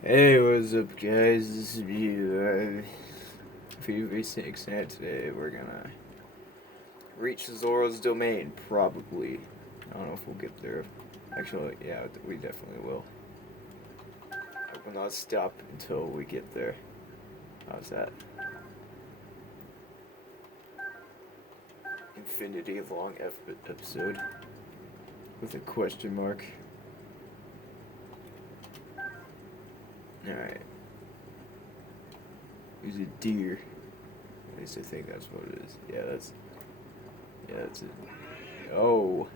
Hey, what's up, guys? This is you, V6, and today we're gonna reach Zora's domain, probably. I don't know if we'll get there. Actually, yeah, we definitely will. I will not stop until we get there. How's that? Infinity long episode with a question mark. Alright. There's a deer. At least I think that's what it is. Yeah, that's it. Oh.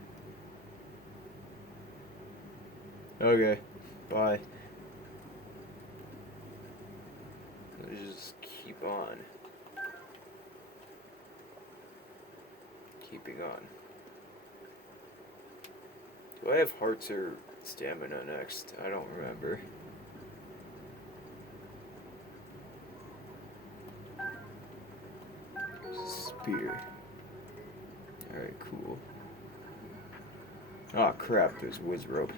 Okay. Bye. Let's just keep on. Keeping on. Do I have hearts or stamina next? I don't remember. Spear. Alright, cool. Oh crap, there's whiz rope.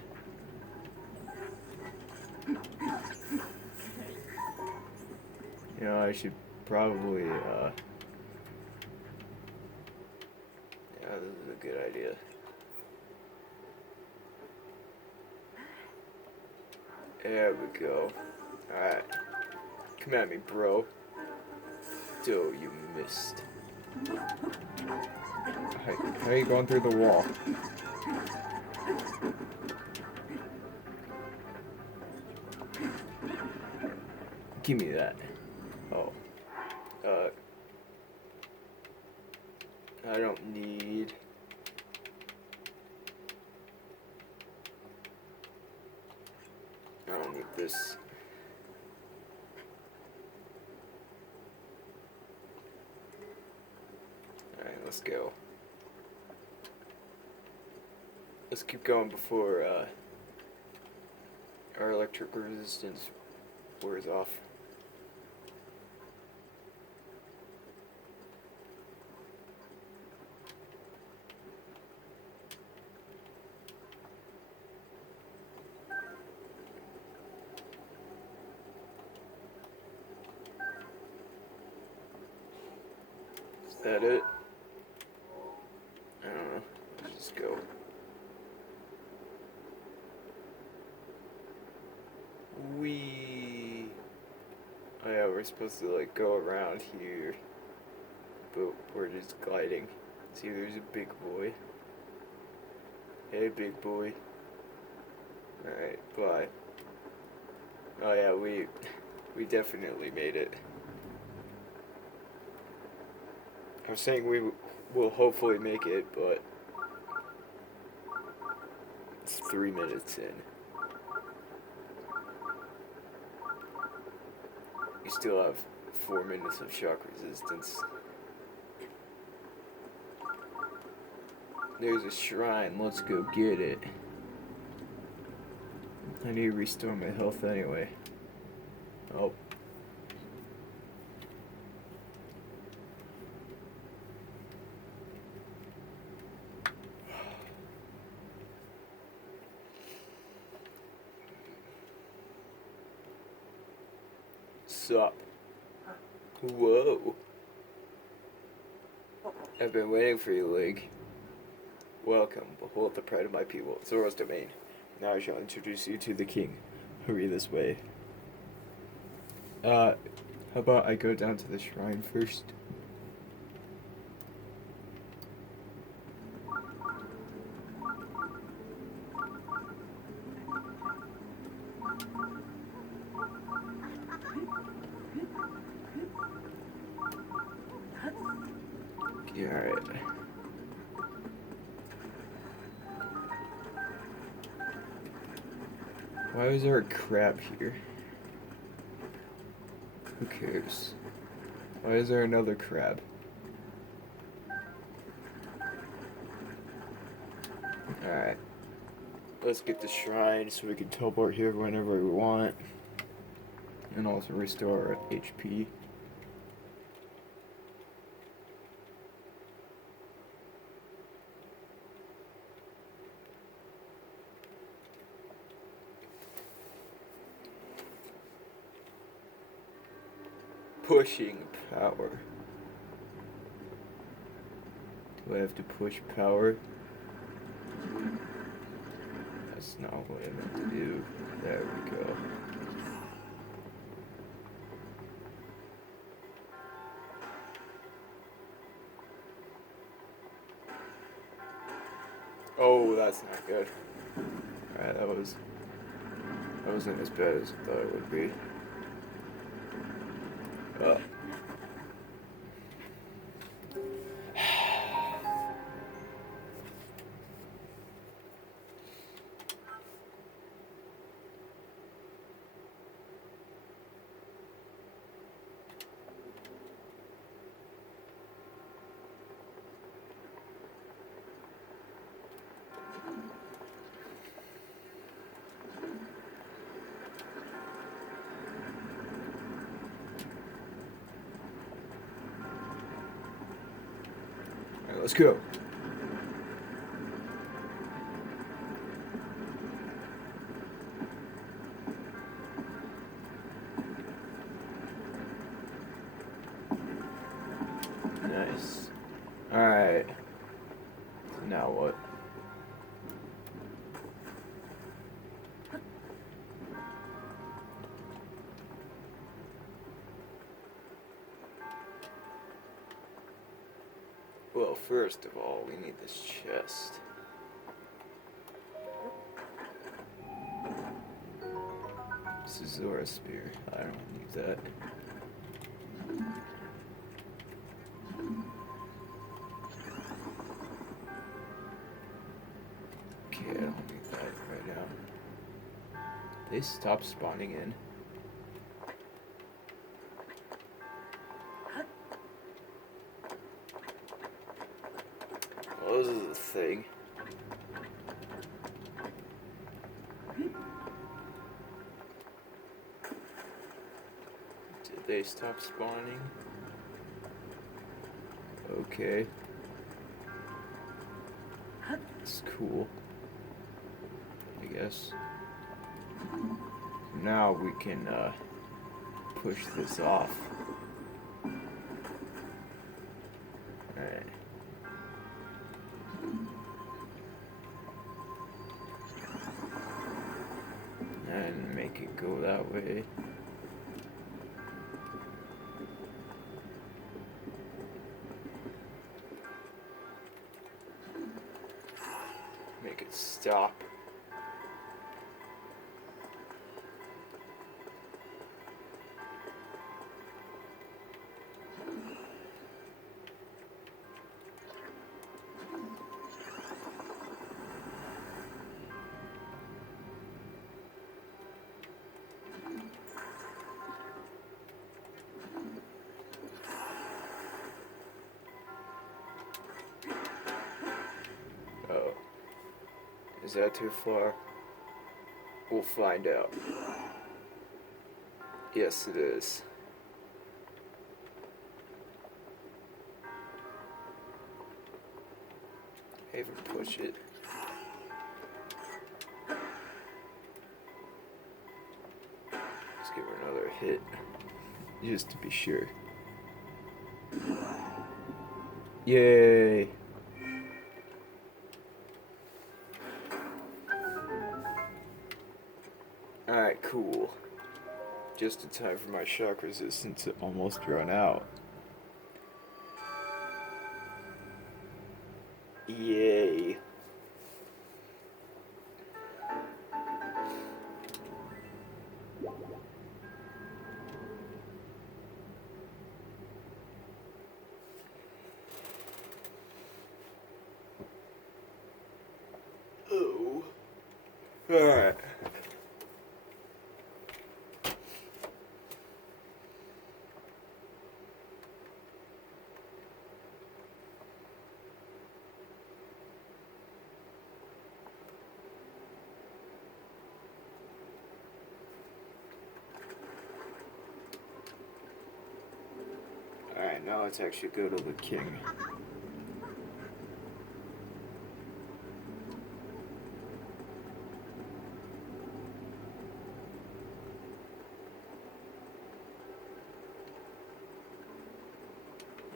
You know, I should probably, yeah, this is a good idea. There we go. Alright. Come at me, bro. Doe, you missed. How are you going through the wall? Give me that. Oh. Uh. I don't need... I don't need this. Alright, let's go. Let's keep going before, our electric resistance wears off. Is that it? I don't know. Let's just go. Wee. Oh yeah, we're supposed to like go around here, but we're just gliding. See, there's a big boy. Hey, big boy. Alright, bye. Oh yeah, we definitely made it. I was saying we will hopefully make it, but it's 3 minutes in. We still have 4 minutes of shock resistance. There's a shrine, let's go get it. I need to restore my health anyway. Oh. Sup? Whoa. I've been waiting for you, Lig. Welcome, behold the pride of my people, Zora's domain. Now I shall introduce you to the king. Hurry this way. How about I go down to the shrine first? Yeah, alright. Why is there a crab here? Who cares? Why is there another crab? Alright. Let's get the shrine so we can teleport here whenever we want. And also restore our HP. Pushing power. Do I have to push power? That's not what I meant to do. There we go. Oh, that's not good. Alright, that wasn't as bad as I thought it would be. Alright, let's go. Nice. Alright. Now what? Well, first of all, we need this chest. This is Zora's spear. I don't need that. Okay, I don't need that right now. They stop spawning in. Well, this is the thing. Did they stop spawning? Okay. It's cool, I guess. Now we can push this off. Alright. And make it go that way. Make it stop. Oh. Is that too far? We'll find out. Yes, it is. Even push it. Let's give her another hit, just to be sure. Yay! Alright, cool. Just in time for my shock resistance to almost run out. Yay. Oh. Alright. Alright, now let's actually go to the king.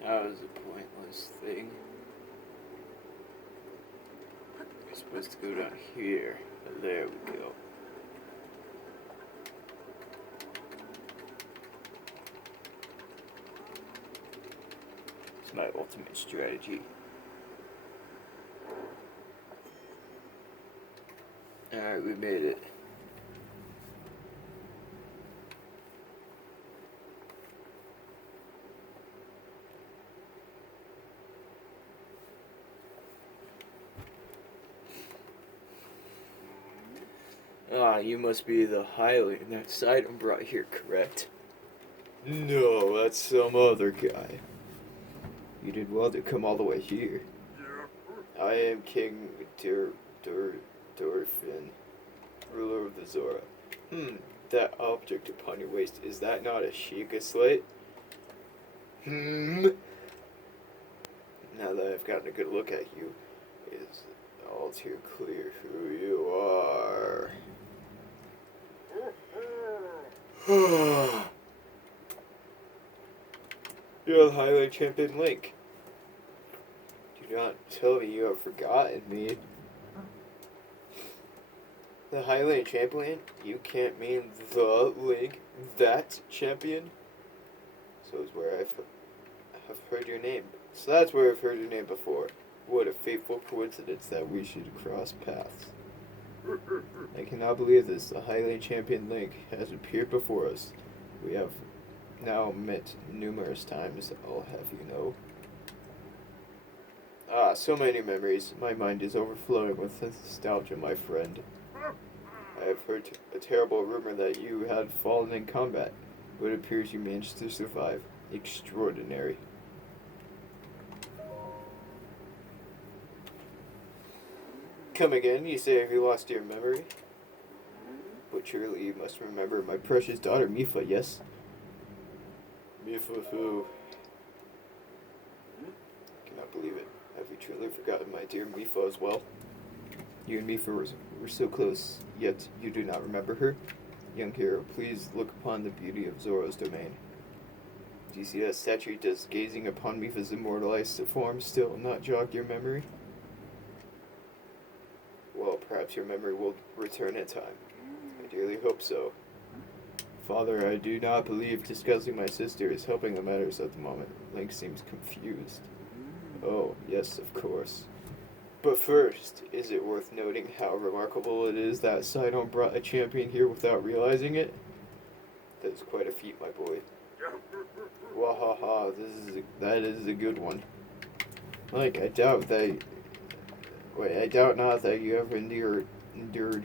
That was a pointless thing. We're supposed to go down here. There we go. It's my ultimate strategy. Alright, we made it. Ah, you must be the Highland next item brought here, correct? No, that's some other guy. You did well to come all the way here. I am King Dorfin, ruler of the Zora. That object upon your waist, is that not a Sheikah slate? Now that I've gotten a good look at you, it's all too clear who you are. You're the Highland Champion Link. Do not tell me you have forgotten me. The Highland Champion? You can't mean the Link, that champion? So it's where have heard your name. So that's where I've heard your name before. What a fateful coincidence that we should cross paths. I cannot believe this. The Highland Champion Link has appeared before us. We have now met numerous times, I'll have you know. Ah, so many memories. My mind is overflowing with nostalgia, my friend. I have heard a terrible rumor that you had fallen in combat, but it appears you managed to survive. Extraordinary. Come again, you say have you lost your memory? But surely you must remember my precious daughter Mifa, yes? Mifa who? I cannot believe it. Have you truly forgotten my dear Mifa as well? You and Mifa were so close, yet you do not remember her? Young hero, please look upon the beauty of Zoro's domain. Do you see that statue? Does gazing upon Mifa's immortalized form still not jog your memory? Well, perhaps your memory will return in time. I dearly hope so. Father, I do not believe discussing my sister is helping the matters at the moment. Link seems confused. Oh, yes, of course. But first, is it worth noting how remarkable it is that Sidon brought a champion here without realizing it? That is quite a feat, my boy. Wahaha, that is a good one. Like, I doubt not that you have endured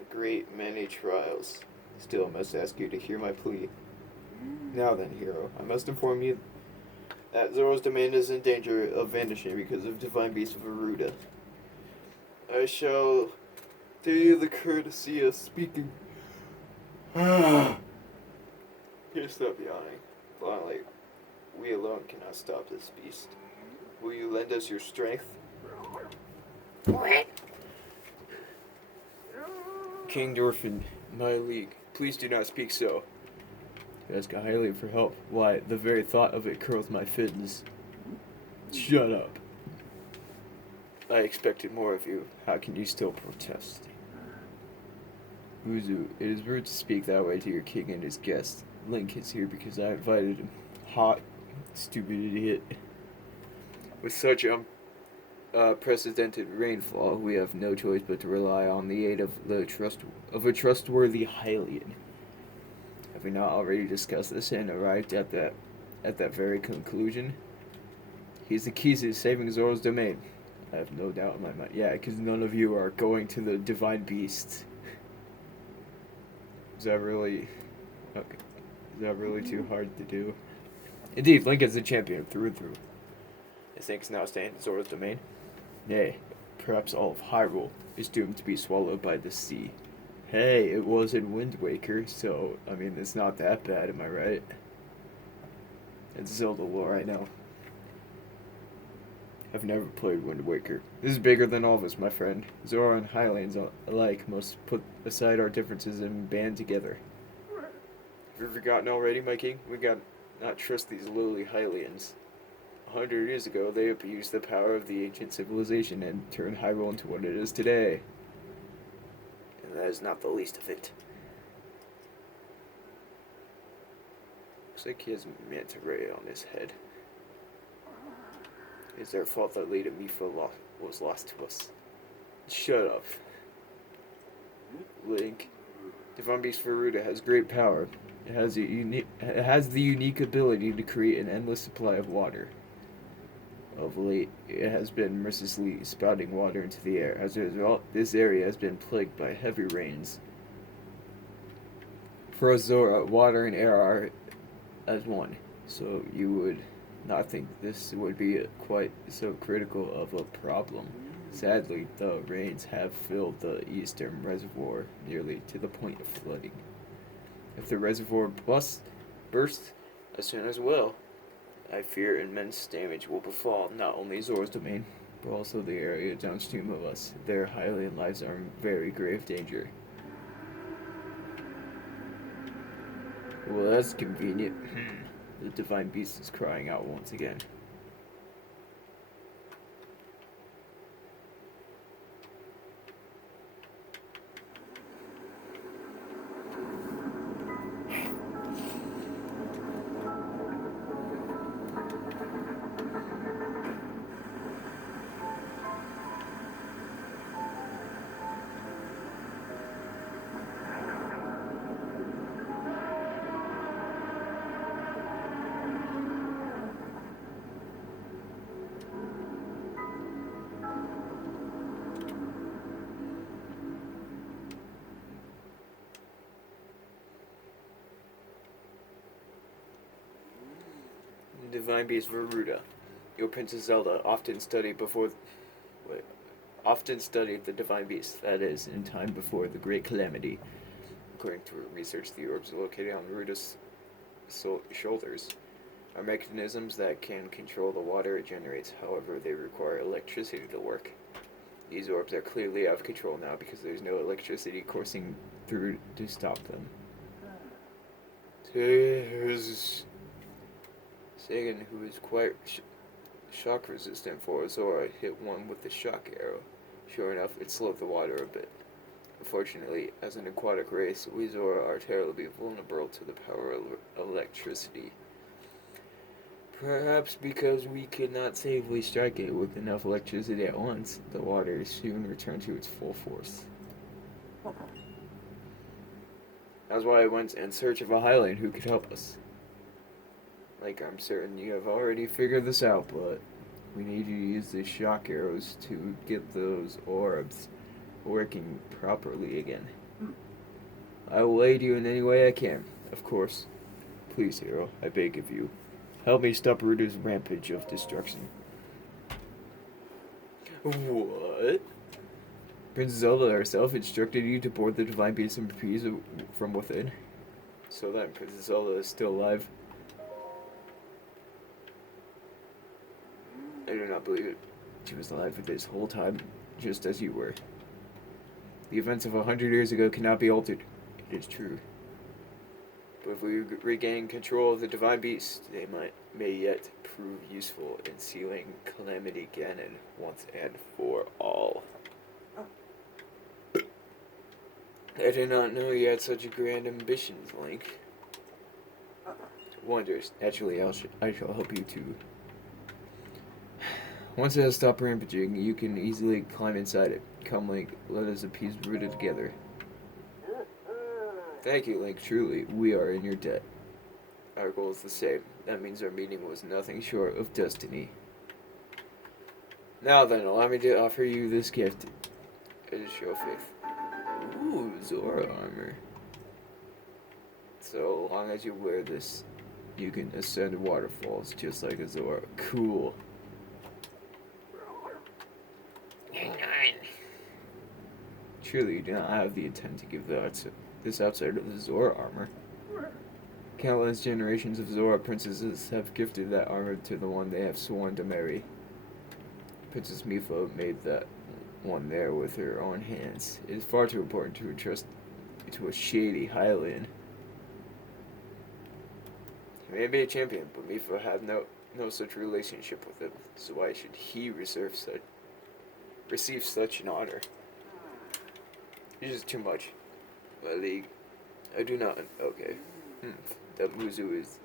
a great many trials. Still, I must ask you to hear my plea. Now then, hero, I must inform you that Zoro's domain is in danger of vanishing because of divine beasts of Aruda. I shall do you the courtesy of speaking. Here, stop yawning. Finally, we alone cannot stop this beast. Will you lend us your strength? What? King Dorfin, my league, please do not speak so. You ask Hylian for help. Why, the very thought of it curls my fins. Shut up. I expected more of you. How can you still protest? Uzu, it is rude to speak that way to your king and his guest. Link is here because I invited him. Hot, stupid idiot. With such unprecedented rainfall, we have no choice but to rely on the aid of a trustworthy Hylian. Have we not already discussed this and arrived at that very conclusion? He's the key to saving Zoro's domain. I have no doubt in my mind. Yeah, because none of you are going to the divine beast. Is that really... Okay. Is that really too hard to do? Indeed, Link is the champion through and through. His thanks now stand in Zoro's domain. Nay, perhaps all of Hyrule is doomed to be swallowed by the sea. Hey, it was in Wind Waker, so, I mean, it's not that bad, am I right? It's Zelda lore, I know. I've never played Wind Waker. This is bigger than all of us, my friend. Zora and Highlands alike must put aside our differences and band together. Have you forgotten already, my king? We got not trust these lowly Hylians. 100 years ago, they abused the power of the ancient civilization and turned Hyrule into what it is today. And that is not the least of it. Looks like he has manta ray on his head. It's their fault that Lady Mifa was lost to us. Shut up. Link. Divine Beast Varuda has great power. It has the unique ability to create an endless supply of water. Of late, it has been mercilessly spouting water into the air. As a result, this area has been plagued by heavy rains. For Azora, water and air are as one, so you would not think this would be quite so critical of a problem. Sadly, the rains have filled the eastern reservoir nearly to the point of flooding. If the reservoir bursts as soon as well, I fear immense damage will befall not only Zora's domain, but also the area downstream of us. Their Hylian lives are in very grave danger. Well, that's convenient. The Divine Beast is crying out once again. Divine Beast Varuda. Your Princess Zelda often studied the Divine Beast, that is, in time before the Great Calamity. According to research, the orbs located on Varuda's shoulders are mechanisms that can control the water it generates, however, they require electricity to work. These orbs are clearly out of control now because there's no electricity coursing through to stop them. Sagan, who is quite shock resistant for Azora, hit one with the shock arrow. Sure enough, it slowed the water a bit. Unfortunately, as an aquatic race, we Zora are terribly vulnerable to the power of electricity. Perhaps because we could not safely strike it with enough electricity at once, the water soon returned to its full force. That's why I went in search of a Hylian who could help us. I'm certain you have already figured this out, but we need you to use the shock arrows to get those orbs working properly again. I will aid you in any way I can, of course. Please, hero, I beg of you. Help me stop Ruda's rampage of destruction. What? Princess Zelda herself instructed you to board the Divine Beast and appease from within. So that Princess Zelda is still alive. I do not believe it. She was alive for this whole time, just as you were. The events of 100 years ago cannot be altered. It is true. But if we regain control of the Divine Beast, they may yet prove useful in sealing Calamity Ganon once and for all. I did not know you had such grand ambitions, Link. Wonders. Naturally, I shall help you too. Once it has stopped rampaging, you can easily climb inside it. Come, Link, let us appease Ruda together. Thank you, Link, truly, we are in your debt. Our goal is the same. That means our meeting was nothing short of destiny. Now then, allow me to offer you this gift. As a show of faith. Ooh, Zora armor. So long as you wear this, you can ascend waterfalls just like a Zora. Cool. Surely you do not have the intent to give this outsider the Zora armor. Countless generations of Zora princesses have gifted that armor to the one they have sworn to marry. Princess Mifa made that one there with her own hands. It is far too important to entrust to a shady Hylian. He may be a champion, but Mifa had no such relationship with him. So why should he receive such an honor? It's just too much. My league. I do not. Okay. That Muzu is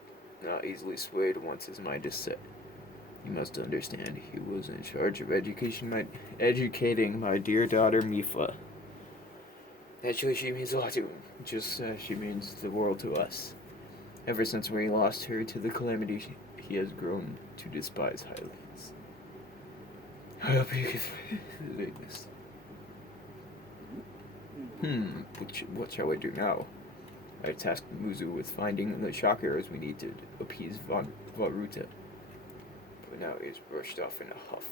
not easily swayed once his mind is set. You must understand, he was in charge of educating my dear daughter Mifa. Actually, she means a lot to him, just as she means the world to us. Ever since we lost her to the calamity, he has grown to despise Highlands. I hope you can read this. What shall I do now? I tasked Muzu with finding the shock arrows we need to appease Varuta. But now he is brushed off in a huff.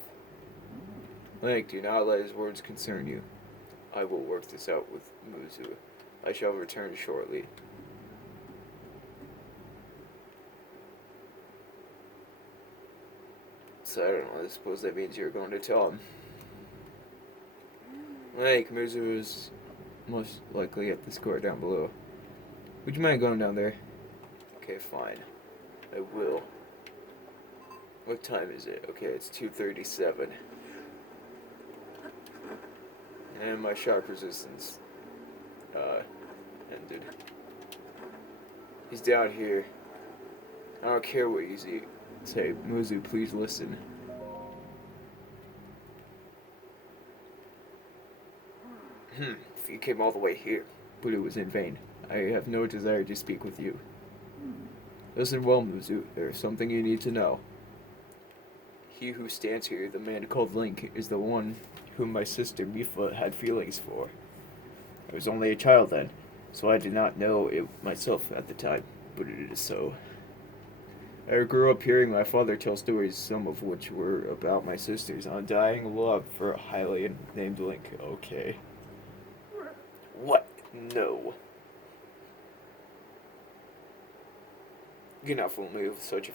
Link, do not let his words concern you. I will work this out with Muzu. I shall return shortly. So I don't know, I suppose that means you're going to tell him. Link, Muzu is most likely at the score down below. Would you mind going down there? Okay, fine. I will. What time is it? Okay, it's 2:37. And my shock resistance ended. He's down here. I don't care what you say. Muzu, please listen. If you came all the way here, but it was in vain. I have no desire to speak with you. Listen well, Muzu. There is something you need to know. He who stands here, the man called Link, is the one whom my sister Mifa had feelings for. I was only a child then, so I did not know it myself at the time, but it is so. I grew up hearing my father tell stories, some of which were about my sister's undying love for a Hylian named Link. Okay. What? No. You cannot fool me with such a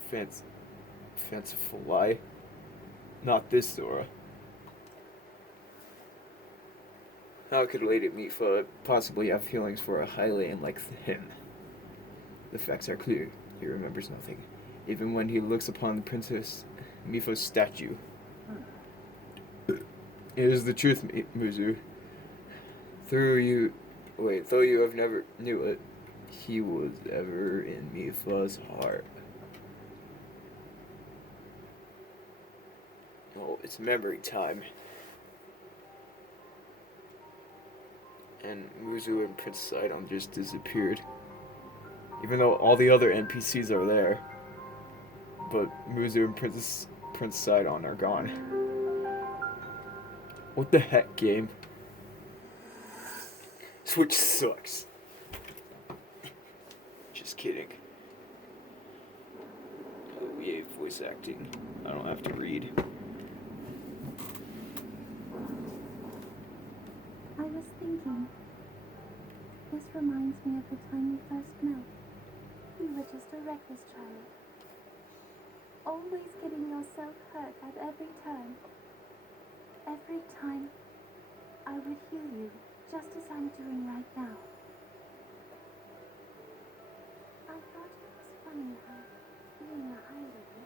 fanciful lie. Not this, Zora. How could Lady Mifa possibly have feelings for a Hylian like him? The facts are clear. He remembers nothing, even when he looks upon the Princess Mifa's statue. It is the truth, Muzu. Though you have never knew it, he was ever in Mifa's heart. Oh, it's memory time. And Muzu and Prince Sidon just disappeared. Even though all the other NPCs are there. But Muzu and Prince Sidon are gone. What the heck, game? Switch sucks. Just kidding. Oh, yay, voice acting. I don't have to read. I was thinking, this reminds me of the time we first met. You were just a reckless child. Always getting yourself hurt at every turn. Every time, I would heal you, just as I'm doing right now. I thought it was funny how, being a Highlander,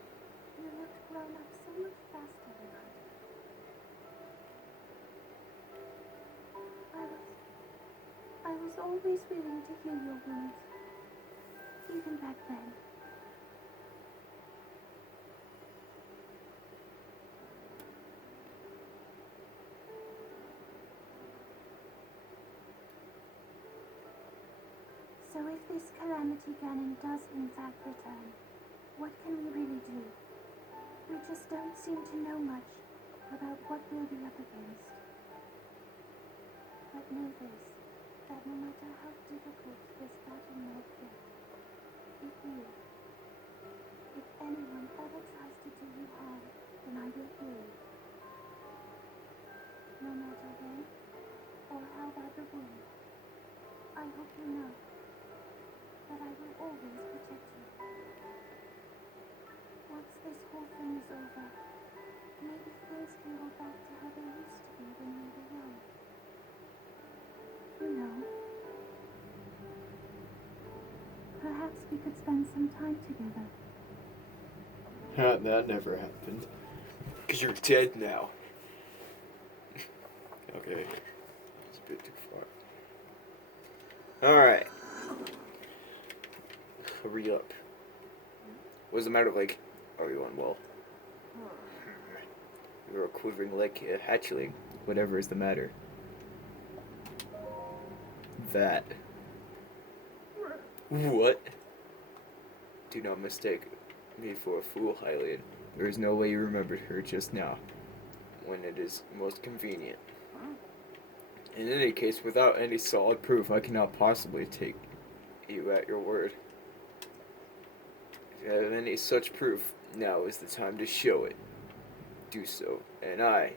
you looked grown up so much faster than I did. I was always willing to heal your wounds, even back then. So if this calamity Ganon does in fact return, what can we really do? We just don't seem to know much about what we'll be up against. But know this, that no matter how difficult this battle may get, if anyone ever tries to do you harm, then I will heal you. No matter when or how bad the wound, I hope you know that I will always protect you. Once this whole thing is over, maybe things can go back to how they used to be when we were young. You know, Perhaps we could spend some time together. That never happened. Because you're dead now. Okay. It's a bit too far. Alright. Hurry up. What's the matter, like? Are you unwell? You're quivering like a hatchling. Whatever is the matter. That. What? Do not mistake me for a fool, Hylian. There is no way you remembered her just now, when it is most convenient. In any case, without any solid proof, I cannot possibly take you at your word. If you have any such proof, now is the time to show it. Do so, and I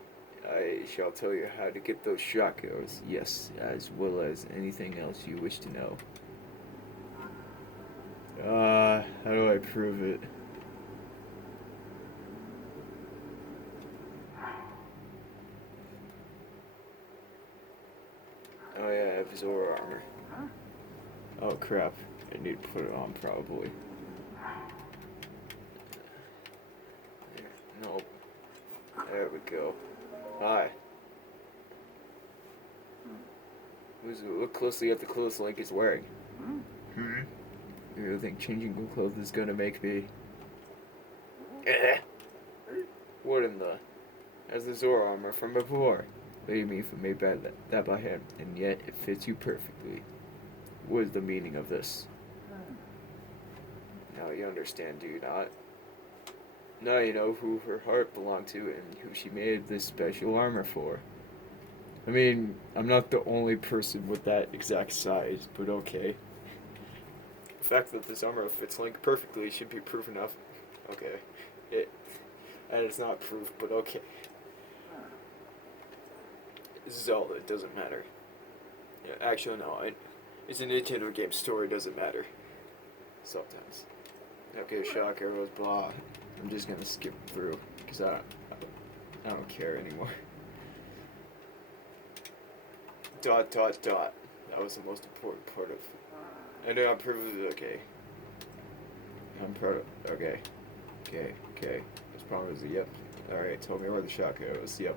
shall tell you how to get those shock arrows, yes, as well as anything else you wish to know. How do I prove it? Oh yeah, I have Zora armor. Oh crap, I need to put it on probably. Nope. There we go. Hi. Look closely at the clothes Link is wearing. You really think changing clothes is gonna make me... What in the... As the Zora armor from before. What do you mean for made by that by him, and yet it fits you perfectly? What is the meaning of this? Now you understand, do you not? Now you know who her heart belonged to and who she made this special armor for. I mean, I'm not the only person with that exact size, but okay. The fact that this armor fits Link perfectly should be proof enough. Okay. And it's not proof, but okay. Zelda, it doesn't matter. Yeah, actually, no. It's a Nintendo game. Story doesn't matter. Sometimes. Okay, shock arrows, blah. I'm just gonna skip through because I don't care anymore. Dot dot dot. That was the most important part of. I know I'm proving it. Okay. I'm proud of. Okay. Okay. This problem is yep. All right. Tell me where the shock arrows. Yep.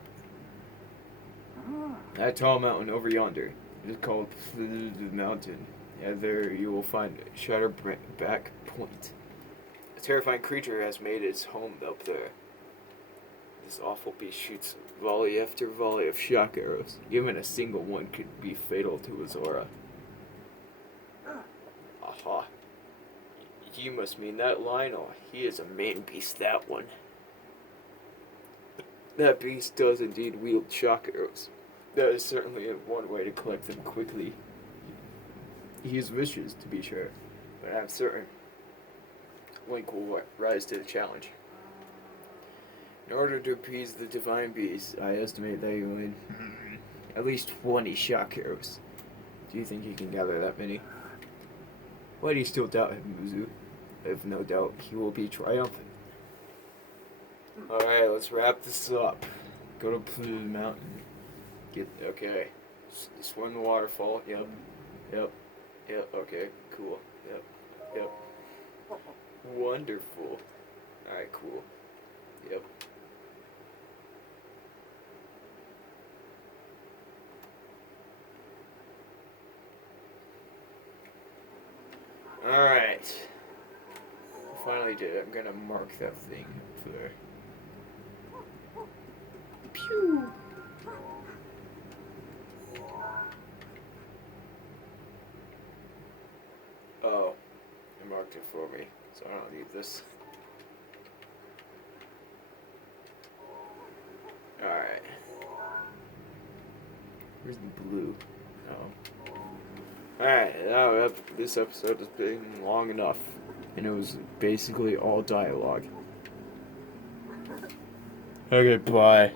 That tall mountain over yonder. It is called the mountain. And there you will find Shatterback Point. A terrifying creature has made its home up there. This awful beast shoots volley after volley of shock arrows. Even a single one could be fatal to his aura. Aha. You must mean that Lionel. He is a main beast, that one. That beast does indeed wield shock arrows. That is certainly one way to collect them quickly. He is vicious, to be sure, but I'm certain Link will rise to the challenge. In order to appease the divine beast, I estimate that you will need at least 20 shock arrows. Do you think he can gather that many? Why do you still doubt him, Muzu? I have no doubt he will be triumphant. Alright, let's wrap this up. Go to Pluto Mountain. Okay. Swim the waterfall. Yep. Okay, cool. Yep. Wonderful. Alright, cool. Yep. Alright. Finally did it. I'm gonna mark that thing up there. Pew! Oh, it marked it for me, so I don't need this. Alright. Where's the blue? Oh. Alright, now this episode has been long enough, and it was basically all dialogue. Okay, bye.